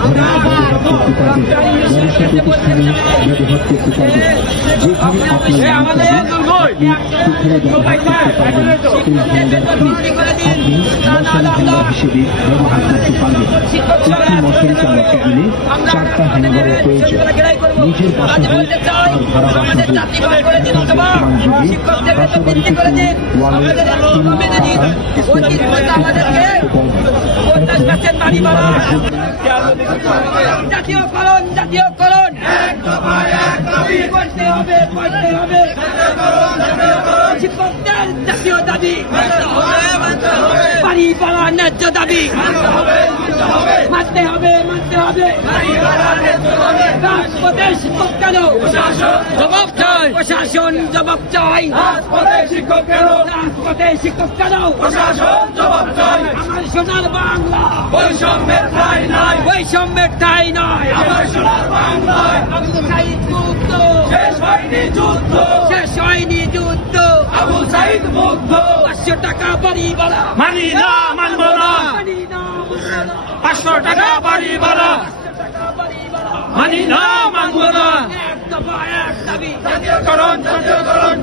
ঘরে ব্যবহার করতে পারবেন, ব্যবসা প্রতিষ্ঠানে ব্যবহার করতে পারবেন, যেখানে আপনার সুখে ব্যবহার করতে পারবেন। এই হ্যাঙ্গারটি আপনি মশারি হ্যাঙ্গার হিসেবে ব্যবহার করতে পারবেন। একটি মশারি চালাতে গেলে 4টা হ্যাঙ্গারের প্রয়োজন। নিজের বাসা হোক আর ভাড়া বাসা হোক, বর্তমান যুগে বাসা বাড়িতে ওয়ালে জাতীয়করণ জাতীয়করণ করতে হবে শিক্ষকদের জাতীয় দাবি বাড়ি পাড়া ন্যায্য দাবি মানতে হবে রাজপথে শিক্ষক কেন জবাব চাই, প্রশাসন জবাব চাই, রাজপথে শিক্ষক কেন প্রশাসন জবাব চাই। আমার সোনার বাংলা বৈষম্যের ঠাঁই নয়, আমার সোনার বাংলায় আবু সাঈদ মুক্ত, শেষ হয়নি যুদ্ধ আবু সাঈদ মুক্ত। 500 টাকা বাড়ি ভাড়া মানি না, মানব না। 500 টাকা বাড়ি ভাড়া মানি না, মানব না। এক দফা এক দাবি জাতীয়করণ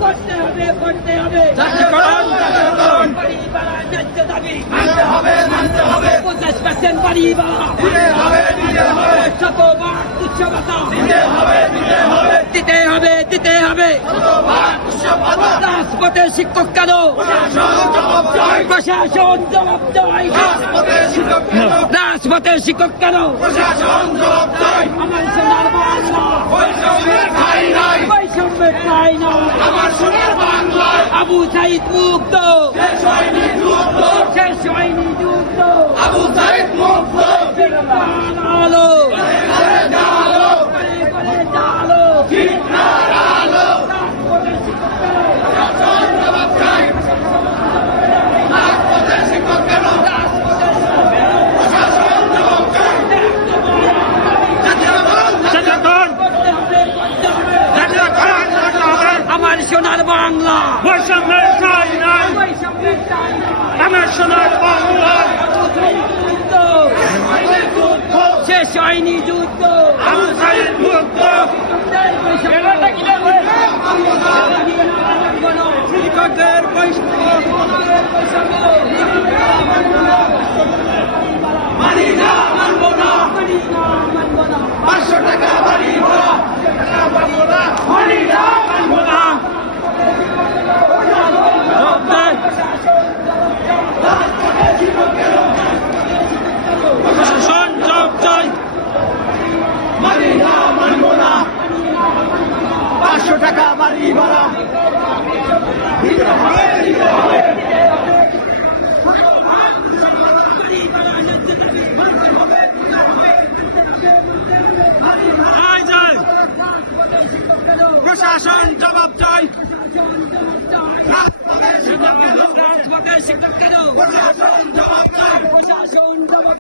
করতে হবে জাতীয়করণ বাড়ি ভাড়া ন্যায্য দাবি মানতে হবে 50% বাড়ি ভাড়া শতভাগ তুচ্ছ ভাতা দিতে হবে রাজপথে শিক্ষক কেন প্রশাসন জবাব চাই, রাজপথে শিক্ষক কেন আমার সোনার বাংলা বৈষম্যের ঠাঁই নয়, আমার সোনার বাংলায় আবু সাঈদ মুক্ত, শেষ হয়নি যুদ্ধ আবু সাঈদ মুক্ত। আলো আমার সোনার বাংলা বৈষম্যের ঠাঁই নাই, আমার সোনার বাংলা শেষ হয়নি যুদ্ধ আবু সাঈদ মুক্ত। শিক্ষকদের মানি না, মানব না। 500 টাকা বাড়ি ভাড়া মানি না, মানব না। প্রশাসন জবাব চাই, মানি না, মানব না। 500 টাকা বাড়ি ভাড়া প্রশাসন জবাব চাই, রাজপথে শিক্ষক কেন প্রশাসন জবাব চাই। প্রশাসন জবাব